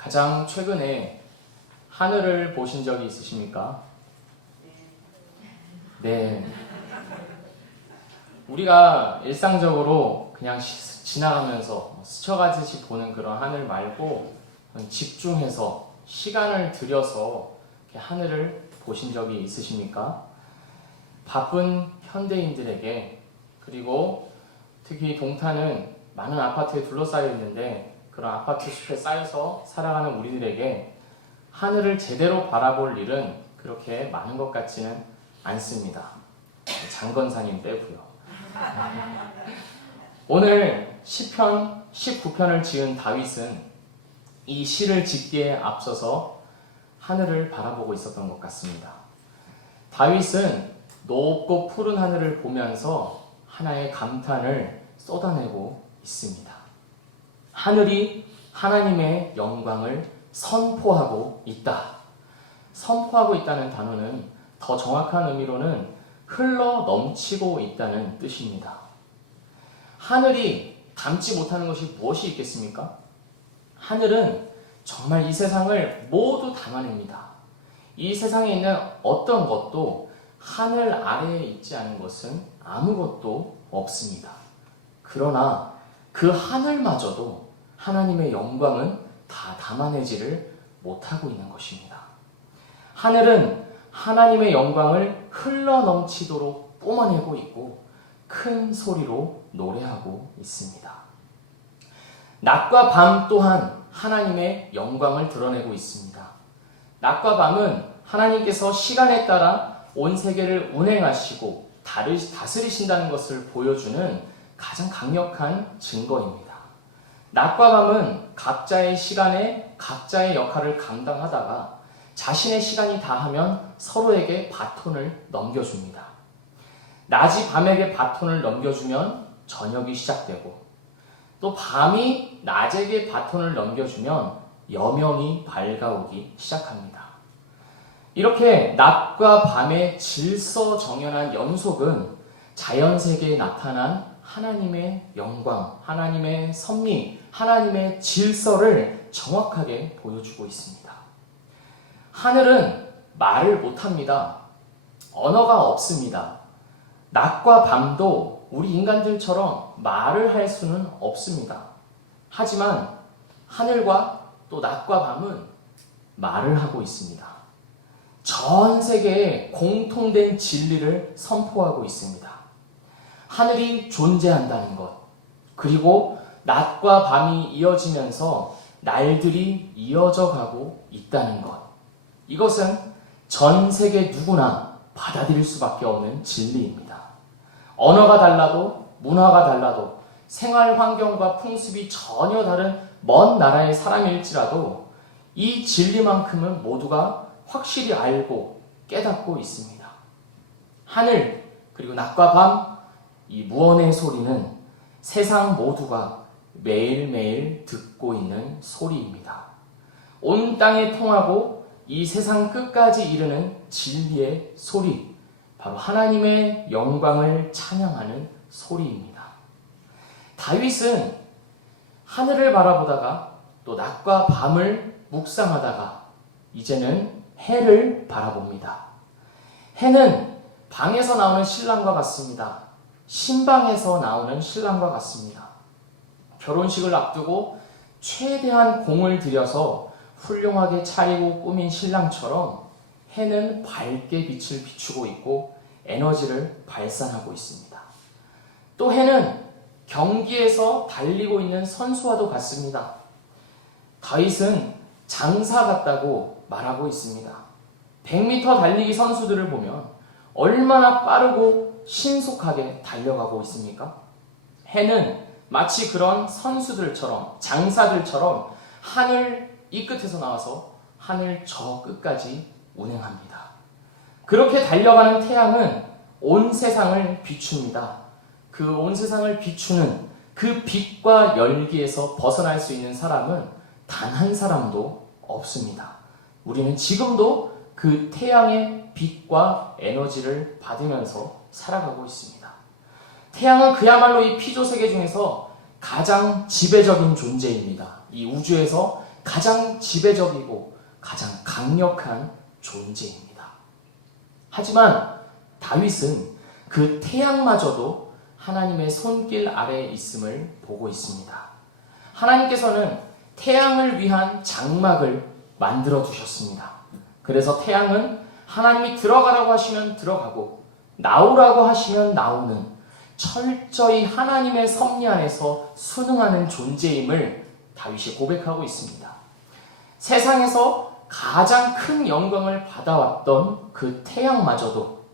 가장 최근에 하늘을 보신 적이 있으십니까? 네. 우리가 일상적으로 그냥 지나가면서 스쳐가듯이 보는 그런 하늘 말고 집중해서 시간을 들여서 하늘을 보신 적이 있으십니까? 바쁜 현대인들에게, 그리고 특히 동탄은 많은 아파트에 둘러싸여 있는데 그런 아파트 숲에 쌓여서 살아가는 우리들에게 하늘을 제대로 바라볼 일은 그렇게 많은 것 같지는 않습니다. 장건사님 빼고요. 오늘 시편 19편을 지은 다윗은 이 시를 짓기에 앞서서 하늘을 바라보고 있었던 것 같습니다. 다윗은 높고 푸른 하늘을 보면서 하나의 감탄을 쏟아내고 있습니다. 하늘이 하나님의 영광을 선포하고 있다. 선포하고 있다는 단어는 더 정확한 의미로는 흘러 넘치고 있다는 뜻입니다. 하늘이 담지 못하는 것이 무엇이 있겠습니까? 하늘은 정말 이 세상을 모두 담아냅니다. 이 세상에 있는 어떤 것도 하늘 아래에 있지 않은 것은 아무것도 없습니다. 그러나 그 하늘마저도 하나님의 영광은 다 담아내지를 못하고 있는 것입니다. 하늘은 하나님의 영광을 흘러넘치도록 뿜어내고 있고 큰 소리로 노래하고 있습니다. 낮과 밤 또한 하나님의 영광을 드러내고 있습니다. 낮과 밤은 하나님께서 시간에 따라 온 세계를 운행하시고 다스리신다는 것을 보여주는 가장 강력한 증거입니다. 낮과 밤은 각자의 시간에 각자의 역할을 감당하다가 자신의 시간이 다하면 서로에게 바톤을 넘겨줍니다. 낮이 밤에게 바톤을 넘겨주면 저녁이 시작되고, 또 밤이 낮에게 바톤을 넘겨주면 여명이 밝아오기 시작합니다. 이렇게 낮과 밤의 질서정연한 연속은 자연세계에 나타난 하나님의 영광, 하나님의 섭리, 하나님의 질서를 정확하게 보여주고 있습니다. 하늘은 말을 못합니다. 언어가 없습니다. 낮과 밤도 우리 인간들처럼 말을 할 수는 없습니다. 하지만 하늘과 또 낮과 밤은 말을 하고 있습니다. 전 세계에 공통된 진리를 선포하고 있습니다. 하늘이 존재한다는 것, 그리고 낮과 밤이 이어지면서 날들이 이어져 가고 있다는 것, 이것은 전 세계 누구나 받아들일 수밖에 없는 진리입니다. 언어가 달라도, 문화가 달라도, 생활 환경과 풍습이 전혀 다른 먼 나라의 사람일지라도 이 진리만큼은 모두가 확실히 알고 깨닫고 있습니다. 하늘, 그리고 낮과 밤, 이 무언의 소리는 세상 모두가 매일매일 듣고 있는 소리입니다. 온 땅에 통하고 이 세상 끝까지 이르는 진리의 소리, 바로 하나님의 영광을 찬양하는 소리입니다. 다윗은 하늘을 바라보다가 또 낮과 밤을 묵상하다가 이제는 해를 바라봅니다. 해는 방에서 나오는 신랑과 같습니다. 신방에서 나오는 신랑과 같습니다. 결혼식을 앞두고 최대한 공을 들여서 훌륭하게 차리고 꾸민 신랑처럼 해는 밝게 빛을 비추고 있고 에너지를 발산하고 있습니다. 또 해는 경기에서 달리고 있는 선수와도 같습니다. 다윗은 장사 같다고 말하고 있습니다. 100m 달리기 선수들을 보면 얼마나 빠르고 신속하게 달려가고 있습니까? 해는 마치 그런 선수들처럼, 장사들처럼 하늘 이 끝에서 나와서 하늘 저 끝까지 운행합니다. 그렇게 달려가는 태양은 온 세상을 비춥니다. 그 온 세상을 비추는 그 빛과 열기에서 벗어날 수 있는 사람은 단 한 사람도 없습니다. 우리는 지금도 그 태양의 빛과 에너지를 받으면서 살아가고 있습니다. 태양은 그야말로 이 피조세계 중에서 가장 지배적인 존재입니다. 이 우주에서 가장 지배적이고 가장 강력한 존재입니다. 하지만 다윗은 그 태양마저도 하나님의 손길 아래에 있음을 보고 있습니다. 하나님께서는 태양을 위한 장막을 만들어 두셨습니다. 그래서 태양은 하나님이 들어가라고 하시면 들어가고 나오라고 하시면 나오는 철저히 하나님의 섭리 안에서 순응하는 존재임을 다윗이 고백하고 있습니다. 세상에서 가장 큰 영광을 받아왔던 그 태양마저도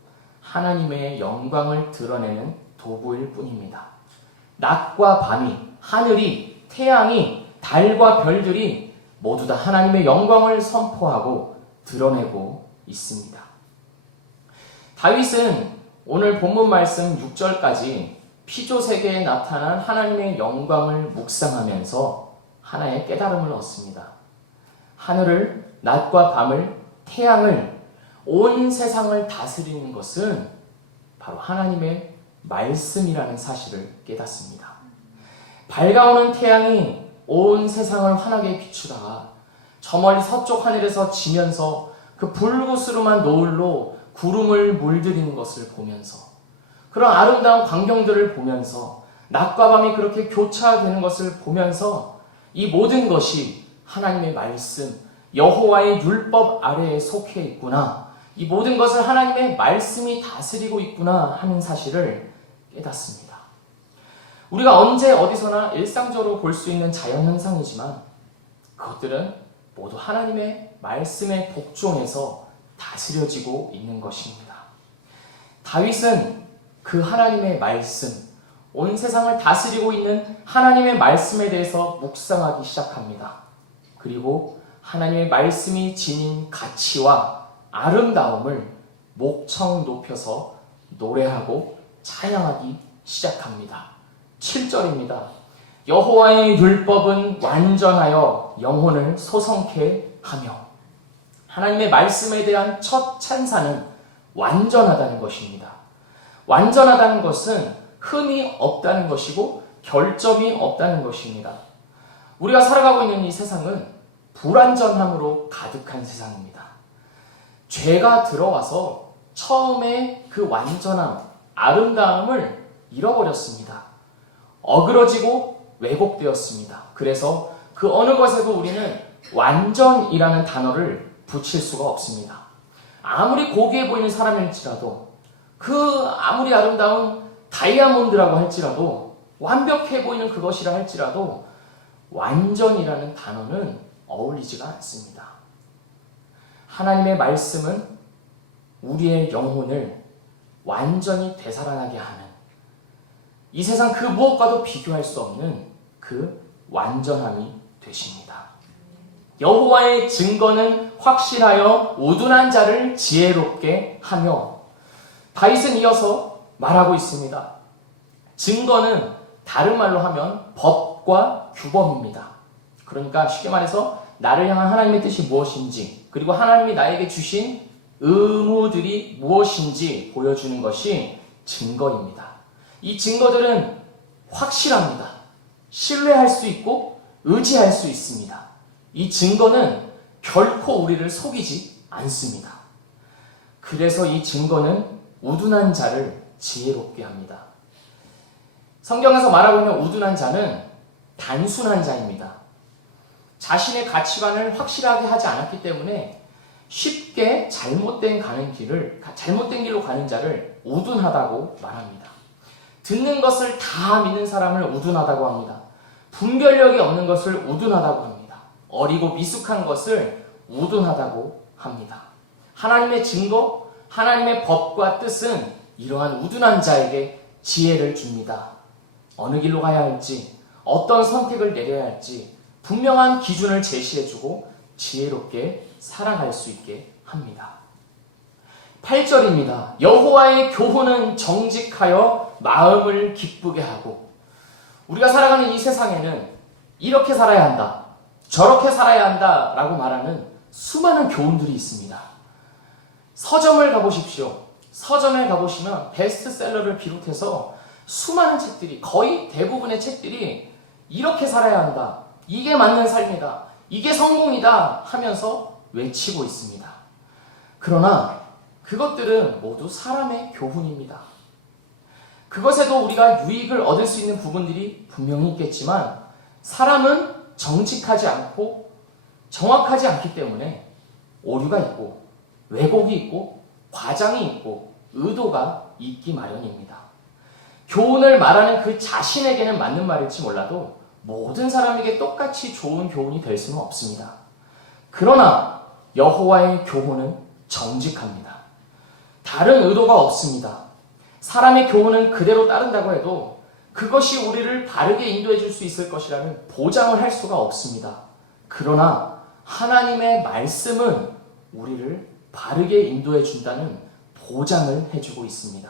하나님의 영광을 드러내는 도구일 뿐입니다. 낮과 밤이, 하늘이, 태양이, 달과 별들이 모두 다 하나님의 영광을 선포하고 드러내고 있습니다. 다윗은 오늘 본문 말씀 6절까지 피조 세계에 나타난 하나님의 영광을 묵상하면서 하나의 깨달음을 얻습니다. 하늘을, 낮과 밤을, 태양을, 온 세상을 다스리는 것은 바로 하나님의 말씀이라는 사실을 깨닫습니다. 밝아오는 태양이 온 세상을 환하게 비추다가 저 멀리 서쪽 하늘에서 지면서 그 불구스름한 노을로 구름을 물들이는 것을 보면서 그런 아름다운 광경들을 보면서 낮과 밤이 그렇게 교차되는 것을 보면서 이 모든 것이 하나님의 말씀, 여호와의 율법 아래에 속해 있구나. 이 모든 것을 하나님의 말씀이 다스리고 있구나 하는 사실을 깨닫습니다. 우리가 언제 어디서나 일상적으로 볼 수 있는 자연현상이지만 그것들은 모두 하나님의 말씀의 복종에서 다스려지고 있는 것입니다. 다윗은 그 하나님의 말씀, 온 세상을 다스리고 있는 하나님의 말씀에 대해서 묵상하기 시작합니다. 그리고 하나님의 말씀이 지닌 가치와 아름다움을 목청 높여서 노래하고 찬양하기 시작합니다. 7절입니다. 여호와의 율법은 완전하여 영혼을 소성케 하며 하나님의 말씀에 대한 첫 찬사는 완전하다는 것입니다. 완전하다는 것은 흠이 없다는 것이고 결점이 없다는 것입니다. 우리가 살아가고 있는 이 세상은 불완전함으로 가득한 세상입니다. 죄가 들어와서 처음에 그 완전함, 아름다움을 잃어버렸습니다. 어그러지고 왜곡되었습니다. 그래서 그 어느 것에도 우리는 완전이라는 단어를 붙일 수가 없습니다. 아무리 고귀해 보이는 사람일지라도 그 아무리 아름다운 다이아몬드라고 할지라도 완벽해 보이는 그것이라 할지라도 완전이라는 단어는 어울리지가 않습니다. 하나님의 말씀은 우리의 영혼을 완전히 되살아나게 하는 이 세상 그 무엇과도 비교할 수 없는 그 완전함이 되십니다. 여호와의 증거는 확실하여 우둔한 자를 지혜롭게 하며 다윗은 이어서 말하고 있습니다. 증거는 다른 말로 하면 법과 규범입니다. 그러니까 쉽게 말해서 나를 향한 하나님의 뜻이 무엇인지 그리고 하나님이 나에게 주신 의무들이 무엇인지 보여주는 것이 증거입니다. 이 증거들은 확실합니다. 신뢰할 수 있고 의지할 수 있습니다. 이 증거는 결코 우리를 속이지 않습니다. 그래서 이 증거는 우둔한 자를 지혜롭게 합니다. 성경에서 말하고 있는 우둔한 자는 단순한 자입니다. 자신의 가치관을 확실하게 하지 않았기 때문에 쉽게 잘못된 길로 가는 자를 우둔하다고 말합니다. 듣는 것을 다 믿는 사람을 우둔하다고 합니다. 분별력이 없는 것을 우둔하다고 합니다. 어리고 미숙한 것을 우둔하다고 합니다. 하나님의 증거, 하나님의 법과 뜻은 이러한 우둔한 자에게 지혜를 줍니다. 어느 길로 가야 할지, 어떤 선택을 내려야 할지 분명한 기준을 제시해주고 지혜롭게 살아갈 수 있게 합니다. 8절입니다. 여호와의 교훈은 정직하여 마음을 기쁘게 하고 우리가 살아가는 이 세상에는 이렇게 살아야 한다, 저렇게 살아야 한다 라고 말하는 수많은 교훈들이 있습니다. 서점을 가보십시오. 서점에 가보시면 베스트셀러를 비롯해서 수많은 책들이, 거의 대부분의 책들이 이렇게 살아야 한다, 이게 맞는 삶이다, 이게 성공이다 하면서 외치고 있습니다. 그러나 그것들은 모두 사람의 교훈입니다. 그것에도 우리가 유익을 얻을 수 있는 부분들이 분명히 있겠지만 사람은 정직하지 않고 정확하지 않기 때문에 오류가 있고 왜곡이 있고 과장이 있고 의도가 있기 마련입니다. 교훈을 말하는 그 자신에게는 맞는 말일지 몰라도 모든 사람에게 똑같이 좋은 교훈이 될 수는 없습니다. 그러나 여호와의 교훈은 정직합니다. 다른 의도가 없습니다. 사람의 교훈은 그대로 따른다고 해도 그것이 우리를 바르게 인도해 줄 수 있을 것이라는 보장을 할 수가 없습니다. 그러나 하나님의 말씀은 우리를 바르게 인도해 준다는 보장을 해주고 있습니다.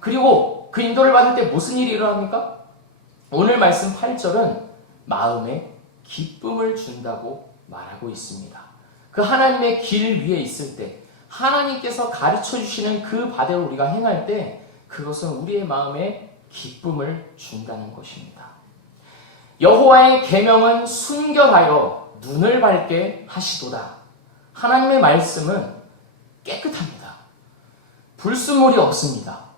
그리고 그 인도를 받을 때 무슨 일이 일어납니까? 오늘 말씀 8절은 마음에 기쁨을 준다고 말하고 있습니다. 그 하나님의 길 위에 있을 때 하나님께서 가르쳐 주시는 그 바대로 우리가 행할 때 그것은 우리의 마음에 기쁨을 준다는 것입니다. 여호와의 계명은 순결하여 눈을 밝게 하시도다. 하나님의 말씀은 깨끗합니다. 불순물이 없습니다.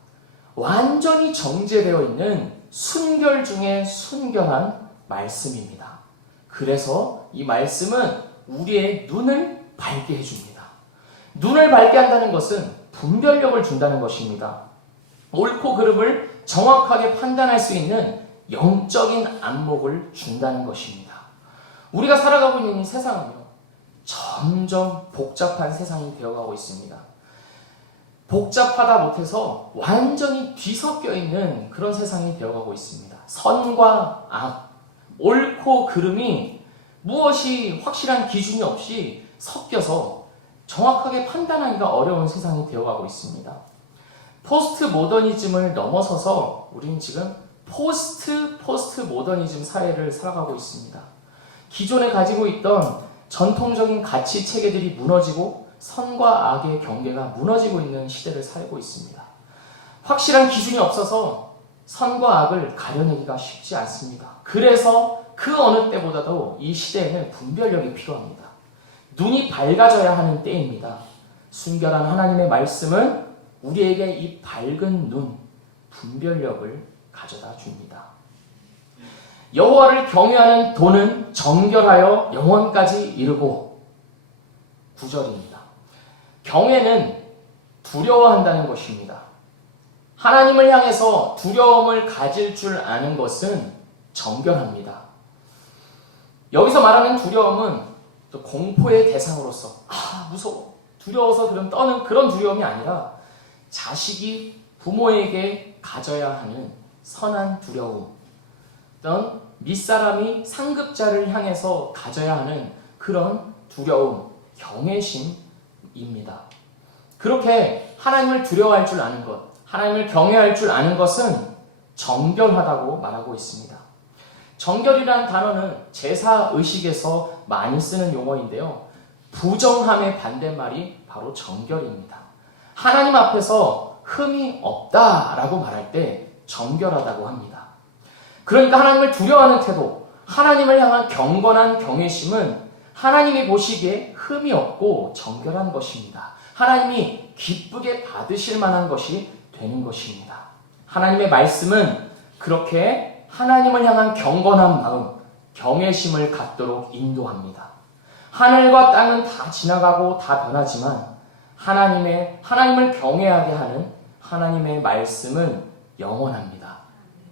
완전히 정제되어 있는 순결 중에 순결한 말씀입니다. 그래서 이 말씀은 우리의 눈을 밝게 해줍니다. 눈을 밝게 한다는 것은 분별력을 준다는 것입니다. 옳고 그름을 정확하게 판단할 수 있는 영적인 안목을 준다는 것입니다. 우리가 살아가고 있는 이 세상은요, 점점 복잡한 세상이 되어가고 있습니다. 복잡하다 못해서 완전히 뒤섞여 있는 그런 세상이 되어가고 있습니다. 선과 악, 옳고 그름이 무엇이 확실한 기준이 없이 섞여서 정확하게 판단하기가 어려운 세상이 되어가고 있습니다. 포스트 모더니즘을 넘어서서 우리는 지금 포스트 모더니즘 사회를 살아가고 있습니다. 기존에 가지고 있던 전통적인 가치 체계들이 무너지고 선과 악의 경계가 무너지고 있는 시대를 살고 있습니다. 확실한 기준이 없어서 선과 악을 가려내기가 쉽지 않습니다. 그래서 그 어느 때보다도 이 시대에는 분별력이 필요합니다. 눈이 밝아져야 하는 때입니다. 순결한 하나님의 말씀은 우리에게 이 밝은 눈, 분별력을 가져다 줍니다. 여호와를 경외하는 도는 정결하여 영원까지 이르고 9절입니다. 경외는 두려워한다는 것입니다. 하나님을 향해서 두려움을 가질 줄 아는 것은 정결합니다. 여기서 말하는 두려움은 또 공포의 대상으로서 무서워, 두려워서 그럼 떠는 그런 두려움이 아니라 자식이 부모에게 가져야 하는 선한 두려움, 어떤 밑사람이 상급자를 향해서 가져야 하는 그런 두려움, 경외심입니다. 그렇게 하나님을 두려워할 줄 아는 것, 하나님을 경외할 줄 아는 것은 정결하다고 말하고 있습니다. 정결이라는 단어는 제사의식에서 많이 쓰는 용어인데요. 부정함의 반대말이 바로 정결입니다. 하나님 앞에서 흠이 없다라고 말할 때 정결하다고 합니다. 그러니까 하나님을 두려워하는 태도, 하나님을 향한 경건한 경외심은 하나님이 보시기에 흠이 없고 정결한 것입니다. 하나님이 기쁘게 받으실 만한 것이 되는 것입니다. 하나님의 말씀은 그렇게 하나님을 향한 경건한 마음, 경외심을 갖도록 인도합니다. 하늘과 땅은 다 지나가고 다 변하지만 하나님을 경외하게 하는 하나님의 말씀은 영원합니다.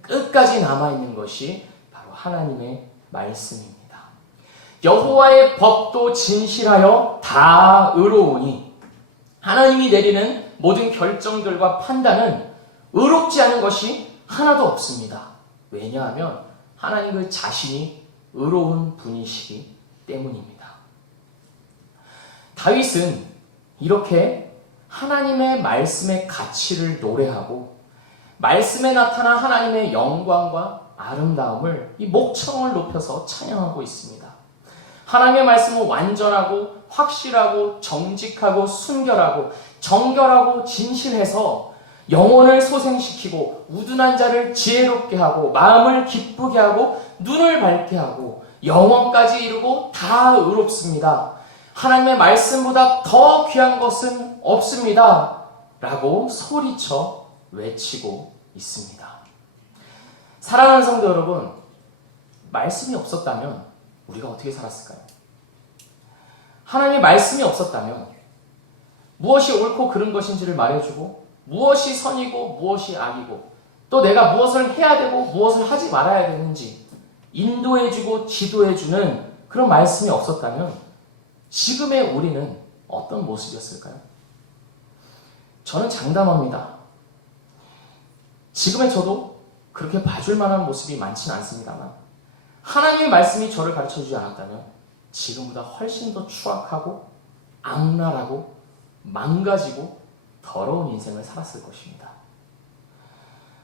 끝까지 남아있는 것이 바로 하나님의 말씀입니다. 여호와의 법도 진실하여 다 의로우니 하나님이 내리는 모든 결정들과 판단은 의롭지 않은 것이 하나도 없습니다. 왜냐하면 하나님 그 자신이 의로운 분이시기 때문입니다. 다윗은 이렇게 하나님의 말씀의 가치를 노래하고 말씀에 나타난 하나님의 영광과 아름다움을 이 목청을 높여서 찬양하고 있습니다. 하나님의 말씀은 완전하고 확실하고 정직하고 순결하고 정결하고 진실해서 영혼을 소생시키고 우둔한 자를 지혜롭게 하고 마음을 기쁘게 하고 눈을 밝게 하고 영원까지 이루고 다 의롭습니다. 하나님의 말씀보다 더 귀한 것은 없습니다. 라고 소리쳐 외치고 있습니다. 사랑하는 성도 여러분, 말씀이 없었다면 우리가 어떻게 살았을까요? 하나님의 말씀이 없었다면 무엇이 옳고 그른 것인지를 말해주고 무엇이 선이고 무엇이 악이고 또 내가 무엇을 해야 되고 무엇을 하지 말아야 되는지 인도해주고 지도해주는 그런 말씀이 없었다면 지금의 우리는 어떤 모습이었을까요? 저는 장담합니다. 지금의 저도 그렇게 봐줄 만한 모습이 많지는 않습니다만 하나님의 말씀이 저를 가르쳐주지 않았다면 지금보다 훨씬 더 추악하고 악랄하고 망가지고 더러운 인생을 살았을 것입니다.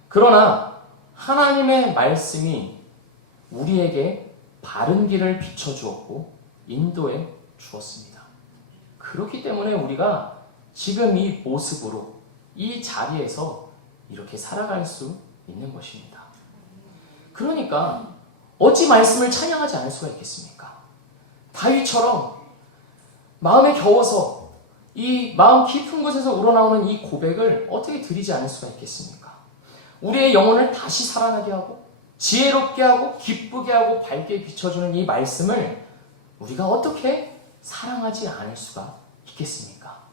그러나 하나님의 말씀이 우리에게 바른 길을 비춰주었고 인도해 주었습니다. 그렇기 때문에 우리가 지금 이 모습으로 이 자리에서 이렇게 살아갈 수 있는 것입니다. 그러니까 어찌 말씀을 찬양하지 않을 수가 있겠습니까? 다윗처럼 마음에 겨워서 이 마음 깊은 곳에서 우러나오는 이 고백을 어떻게 드리지 않을 수가 있겠습니까? 우리의 영혼을 다시 살아나게 하고 지혜롭게 하고 기쁘게 하고 밝게 비춰주는 이 말씀을 우리가 어떻게 사랑하지 않을 수가 있겠습니까?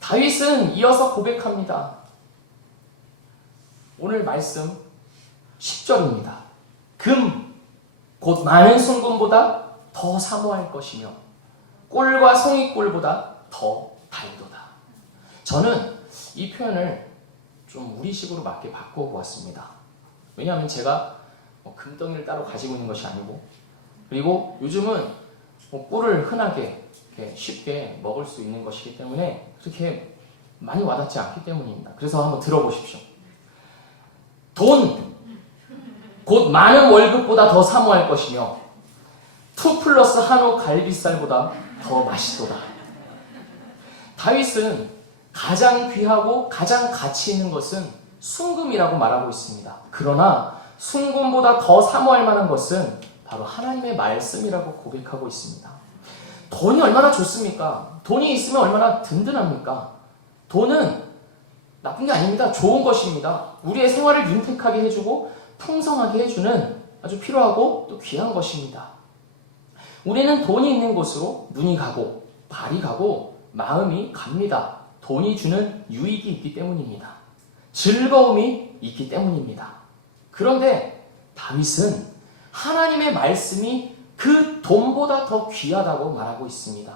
다윗은 이어서 고백합니다. 오늘 말씀 10절입니다. 금, 곧 많은 순금보다 더 사모할 것이며 꿀과 송이꿀보다 더 달도다. 저는 이 표현을 좀 우리식으로 맞게 바꿔보았습니다. 왜냐하면 제가 금덩이를 따로 가지고 있는 것이 아니고 그리고 요즘은 꿀을 흔하게 쉽게 먹을 수 있는 것이기 때문에 그렇게 많이 와닿지 않기 때문입니다. 그래서 한번 들어보십시오. 돈, 곧 많은 월급보다 더 사모할 것이며 2+ 한우 갈비살보다 더 맛있도다. 다윗은 가장 귀하고 가장 가치 있는 것은 순금이라고 말하고 있습니다. 그러나 순금보다 더 사모할 만한 것은 바로 하나님의 말씀이라고 고백하고 있습니다. 돈이 얼마나 좋습니까? 돈이 있으면 얼마나 든든합니까? 돈은 나쁜 게 아닙니다. 좋은 것입니다. 우리의 생활을 윤택하게 해주고 풍성하게 해주는 아주 필요하고 또 귀한 것입니다. 우리는 돈이 있는 곳으로 눈이 가고 발이 가고 마음이 갑니다. 돈이 주는 유익이 있기 때문입니다. 즐거움이 있기 때문입니다. 그런데 다윗은 하나님의 말씀이 그 돈보다 더 귀하다고 말하고 있습니다.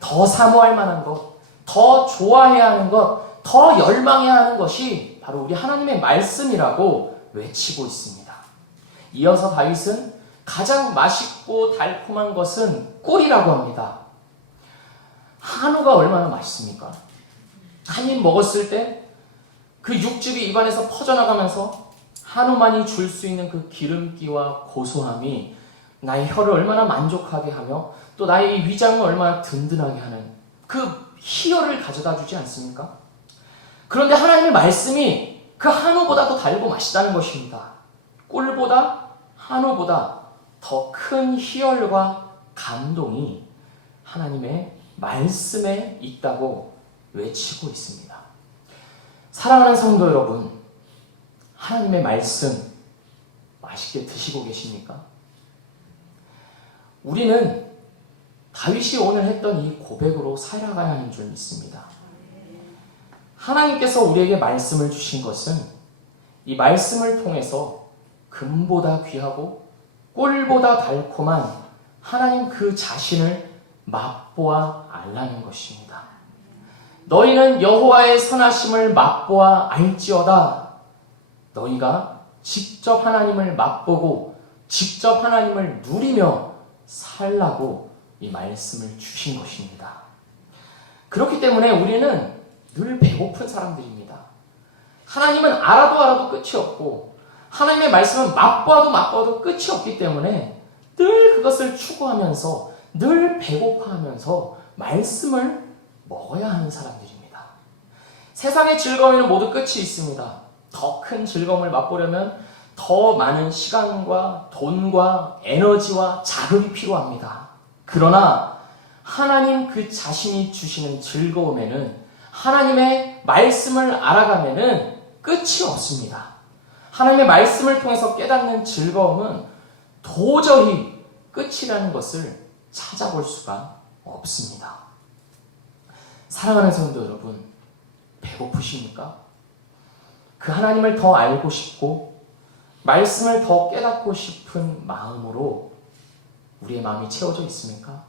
더 사모할 만한 것, 더 좋아해야 하는 것, 더 열망해야 하는 것이 바로 우리 하나님의 말씀이라고 외치고 있습니다. 이어서 다윗은 가장 맛있고 달콤한 것은 꿀이라고 합니다. 한우가 얼마나 맛있습니까? 한 입 먹었을 때 그 육즙이 입안에서 퍼져나가면서 한우만이 줄 수 있는 그 기름기와 고소함이 나의 혀를 얼마나 만족하게 하며 또 나의 위장을 얼마나 든든하게 하는 그 희열을 가져다 주지 않습니까? 그런데 하나님의 말씀이 그 한우보다 더 달고 맛있다는 것입니다. 꿀보다 한우보다 더 큰 희열과 감동이 하나님의 말씀에 있다고 외치고 있습니다. 사랑하는 성도 여러분, 하나님의 말씀 맛있게 드시고 계십니까? 우리는 다윗이 오늘 했던 이 고백으로 살아가야 하는 줄 믿습니다. 하나님께서 우리에게 말씀을 주신 것은 이 말씀을 통해서 금보다 귀하고 꿀보다 달콤한 하나님 그 자신을 맛보아 알라는 것입니다. 너희는 여호와의 선하심을 맛보아 알지어다. 너희가 직접 하나님을 맛보고 직접 하나님을 누리며 살라고 이 말씀을 주신 것입니다. 그렇기 때문에 우리는 늘 배고픈 사람들입니다. 하나님은 알아도 끝이 없고 하나님의 말씀은 맛보아도 끝이 없기 때문에 늘 그것을 추구하면서 늘 배고파하면서 말씀을 먹어야 하는 사람들입니다. 세상의 즐거움에는 모두 끝이 있습니다. 더 큰 즐거움을 맛보려면 더 많은 시간과 돈과 에너지와 자극이 필요합니다. 그러나 하나님 그 자신이 주시는 즐거움에는, 하나님의 말씀을 알아가면은 끝이 없습니다. 하나님의 말씀을 통해서 깨닫는 즐거움은 도저히 끝이라는 것을 찾아볼 수가 없습니다. 사랑하는 성도 여러분, 배고프십니까? 그 하나님을 더 알고 싶고 말씀을 더 깨닫고 싶은 마음으로 우리의 마음이 채워져 있습니까?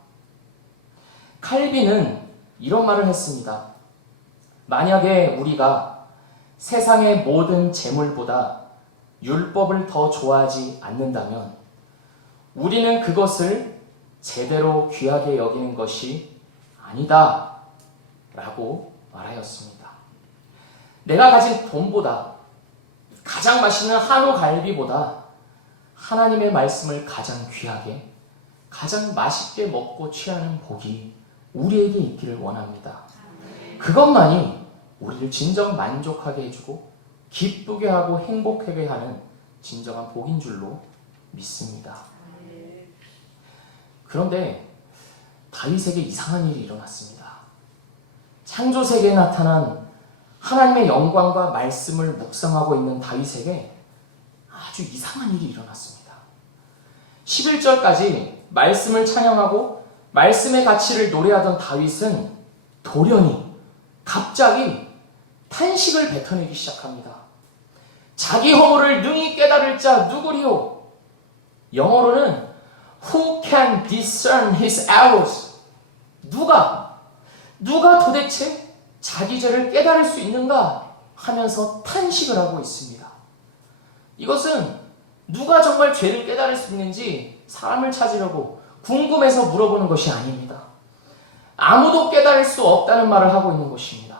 칼빈은 이런 말을 했습니다. 만약에 우리가 세상의 모든 재물보다 율법을 더 좋아하지 않는다면 우리는 그것을 제대로 귀하게 여기는 것이 아니다 라고 말하였습니다. 내가 가진 돈보다, 가장 맛있는 한우 갈비보다 하나님의 말씀을 가장 귀하게, 가장 맛있게 먹고 취하는 복이 우리에게 있기를 원합니다. 그것만이 우리를 진정 만족하게 해주고 기쁘게 하고 행복하게 하는 진정한 복인 줄로 믿습니다. 그런데 다윗에게 이상한 일이 일어났습니다. 창조세계에 나타난 하나님의 영광과 말씀을 묵상하고 있는 다윗에게 아주 이상한 일이 일어났습니다. 11절까지 말씀을 찬양하고 말씀의 가치를 노래하던 다윗은 돌연히 갑자기 탄식을 뱉어내기 시작합니다. 자기 허물을 능히 깨달을 자 누구리요? 영어로는 Who can discern his errors? 누가 도대체 자기 죄를 깨달을 수 있는가 하면서 탄식을 하고 있습니다. 이것은 누가 정말 죄를 깨달을 수 있는지 사람을 찾으려고 궁금해서 물어보는 것이 아닙니다. 아무도 깨달을 수 없다는 말을 하고 있는 것입니다.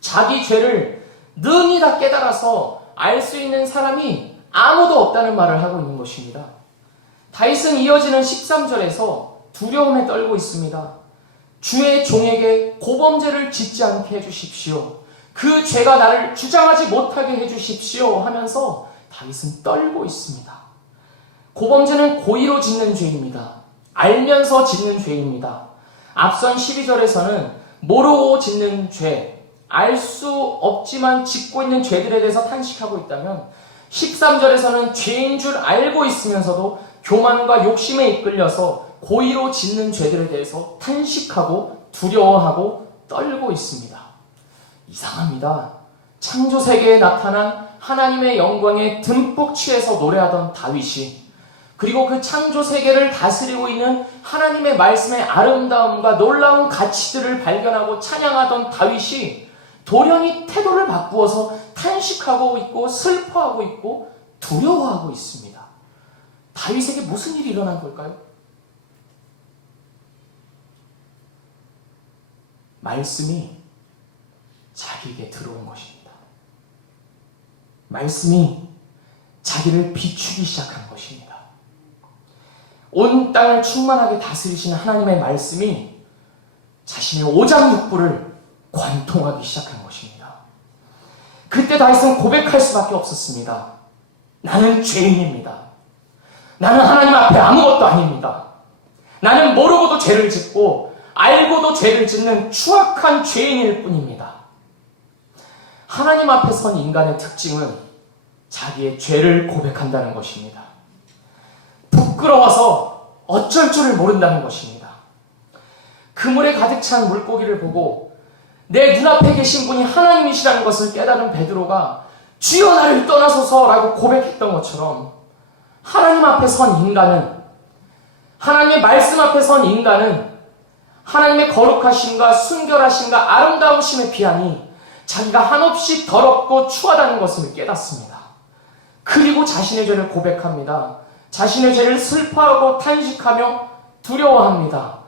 자기 죄를 능히 다 깨달아서 알 수 있는 사람이 아무도 없다는 말을 하고 있는 것입니다. 다윗은 이어지는 13절에서 두려움에 떨고 있습니다. 주의 종에게 고범죄를 짓지 않게 해주십시오. 그 죄가 나를 주장하지 못하게 해주십시오 하면서 다윗은 떨고 있습니다. 고범죄는 고의로 짓는 죄입니다. 알면서 짓는 죄입니다. 앞선 12절에서는 모르고 짓는 죄, 알 수 없지만 짓고 있는 죄들에 대해서 탄식하고 있다면 13절에서는 죄인 줄 알고 있으면서도 교만과 욕심에 이끌려서 고의로 짓는 죄들에 대해서 탄식하고 두려워하고 떨고 있습니다. 이상합니다. 창조세계에 나타난 하나님의 영광에 듬뿍 취해서 노래하던 다윗이, 그리고 그 창조세계를 다스리고 있는 하나님의 말씀의 아름다움과 놀라운 가치들을 발견하고 찬양하던 다윗이 돌연히 태도를 바꾸어서 탄식하고 있고 슬퍼하고 있고 두려워하고 있습니다. 다윗에게 무슨 일이 일어난 걸까요? 말씀이 자기에게 들어온 것입니다. 말씀이 자기를 비추기 시작한 것입니다. 온 땅을 충만하게 다스리시는 하나님의 말씀이 자신의 오장육부를 관통하기 시작한 것입니다. 그때 다윗은 고백할 수밖에 없었습니다. 나는 죄인입니다. 나는 하나님 앞에 아무것도 아닙니다. 나는 모르고도 죄를 짓고 알고도 죄를 짓는 추악한 죄인일 뿐입니다. 하나님 앞에 선 인간의 특징은 자기의 죄를 고백한다는 것입니다. 부끄러워서 어쩔 줄을 모른다는 것입니다. 그물에 가득 찬 물고기를 보고 내 눈앞에 계신 분이 하나님이시라는 것을 깨달은 베드로가 주여 나를 떠나소서라고 고백했던 것처럼, 하나님 앞에 선 인간은, 하나님의 말씀 앞에 선 인간은 하나님의 거룩하심과 순결하심과 아름다우심에 비하니 자기가 한없이 더럽고 추하다는 것을 깨닫습니다. 그리고 자신의 죄를 고백합니다. 자신의 죄를 슬퍼하고 탄식하며 두려워합니다.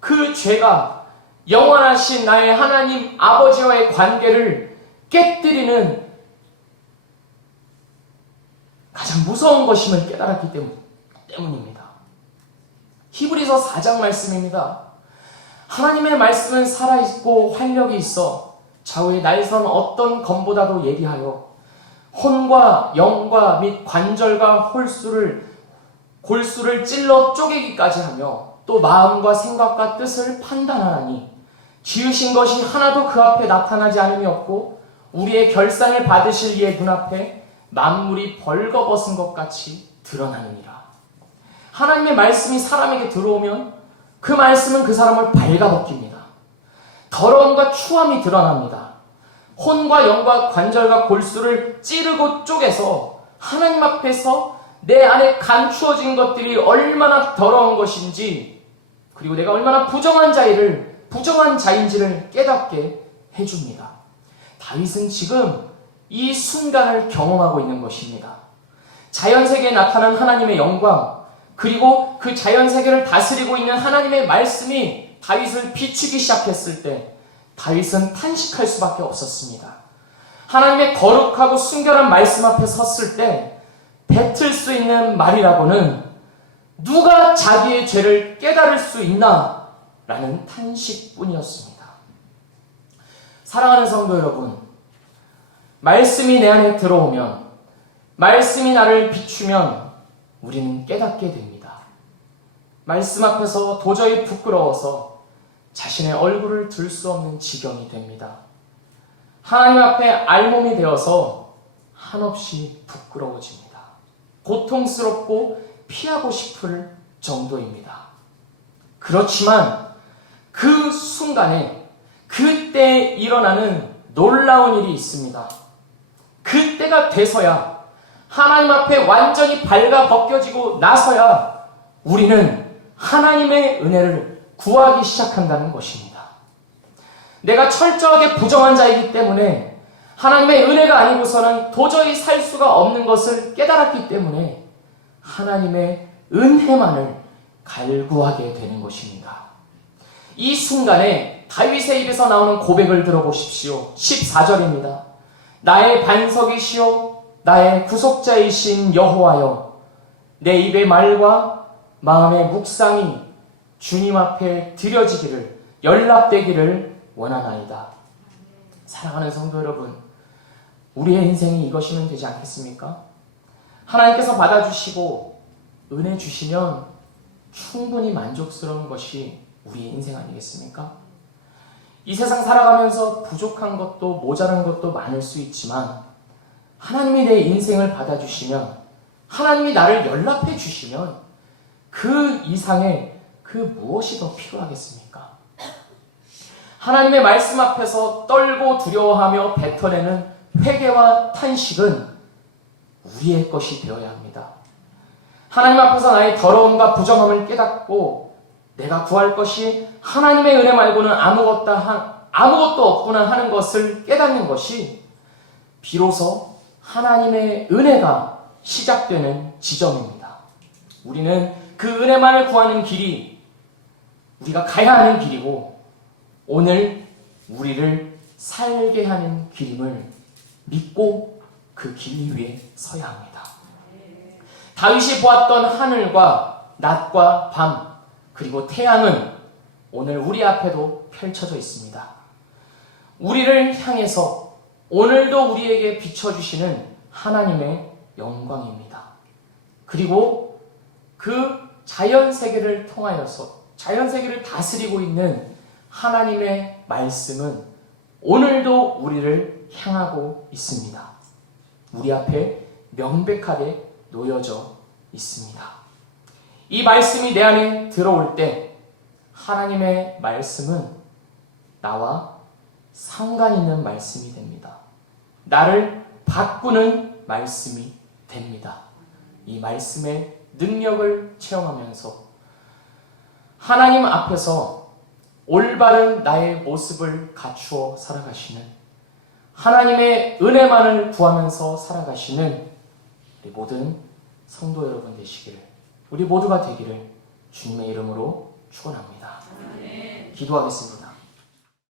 그 죄가 영원하신 나의 하나님 아버지와의 관계를 깨뜨리는 가장 무서운 것임을 깨달았기 때문입니다. 히브리서 4장 말씀입니다. 하나님의 말씀은 살아있고 활력이 있어 좌우에 날선 어떤 검보다도 예리하여 혼과 영과 및 관절과 골수를 찔러 쪼개기까지 하며 또 마음과 생각과 뜻을 판단하나니 지으신 것이 하나도 그 앞에 나타나지 않음이 없고 우리의 결산을 받으실 이의 눈앞에 만물이 벌거벗은 것 같이 드러나느니라. 하나님의 말씀이 사람에게 들어오면 그 말씀은 그 사람을 발가벗깁니다. 더러움과 추함이 드러납니다. 혼과 영과 관절과 골수를 찌르고 쪼개서 하나님 앞에서 내 안에 감추어진 것들이 얼마나 더러운 것인지, 그리고 내가 얼마나 부정한 자인지를 깨닫게 해줍니다. 다윗은 지금 이 순간을 경험하고 있는 것입니다. 자연세계에 나타난 하나님의 영광, 그리고 그 자연세계를 다스리고 있는 하나님의 말씀이 다윗을 비추기 시작했을 때 다윗은 탄식할 수밖에 없었습니다. 하나님의 거룩하고 순결한 말씀 앞에 섰을 때 뱉을 수 있는 말이라고는 누가 자기의 죄를 깨달을 수 있나? 라는 탄식뿐이었습니다. 사랑하는 성도 여러분, 말씀이 내 안에 들어오면, 말씀이 나를 비추면 우리는 깨닫게 됩니다. 말씀 앞에서 도저히 부끄러워서 자신의 얼굴을 들 수 없는 지경이 됩니다. 하나님 앞에 알몸이 되어서 한없이 부끄러워집니다. 고통스럽고 피하고 싶을 정도입니다. 그렇지만 그 순간에 그때 일어나는 놀라운 일이 있습니다. 그때가 돼서야, 하나님 앞에 완전히 발가벗겨지고 나서야 우리는 하나님의 은혜를 구하기 시작한다는 것입니다. 내가 철저하게 부정한 자이기 때문에 하나님의 은혜가 아니고서는 도저히 살 수가 없는 것을 깨달았기 때문에 하나님의 은혜만을 갈구하게 되는 것입니다. 이 순간에 다윗의 입에서 나오는 고백을 들어보십시오. 14절입니다. 나의 반석이시오 나의 구속자이신 여호와여, 내 입의 말과 마음의 묵상이 주님 앞에 드려지기를, 연락되기를 원하나이다. 사랑하는 성도 여러분, 우리의 인생이 이것이면 되지 않겠습니까? 하나님께서 받아주시고 은혜 주시면 충분히 만족스러운 것이 우리의 인생 아니겠습니까? 이 세상 살아가면서 부족한 것도 모자란 것도 많을 수 있지만 하나님이 내 인생을 받아주시면, 하나님이 나를 연락해 주시면 그 이상의 그 무엇이 더 필요하겠습니까? 하나님의 말씀 앞에서 떨고 두려워하며 뱉어내는 회개와 탄식은 우리의 것이 되어야 합니다. 하나님 앞에서 나의 더러움과 부정함을 깨닫고 내가 구할 것이 하나님의 은혜 말고는 아무것도 없구나 하는 것을 깨닫는 것이 비로소 하나님의 은혜가 시작되는 지점입니다. 우리는 그 은혜만을 구하는 길이 우리가 가야 하는 길이고, 오늘 우리를 살게 하는 길임을 믿고 그 길 위에 서야 합니다. 다윗이 보았던 하늘과 낮과 밤, 그리고 태양은 오늘 우리 앞에도 펼쳐져 있습니다. 우리를 향해서 오늘도 우리에게 비춰주시는 하나님의 영광입니다. 그리고 그 자연세계를 통하여서 자연세계를 다스리고 있는 하나님의 말씀은 오늘도 우리를 향하고 있습니다. 우리 앞에 명백하게 놓여져 있습니다. 이 말씀이 내 안에 들어올 때 하나님의 말씀은 나와 상관 있는 말씀이 됩니다. 나를 바꾸는 말씀이 됩니다. 이 말씀의 능력을 체험하면서 하나님 앞에서 올바른 나의 모습을 갖추어 살아가시는, 하나님의 은혜만을 구하면서 살아가시는 우리 모든 성도 여러분 되시기를, 우리 모두가 되기를 주님의 이름으로 축원합니다. 기도하겠습니다.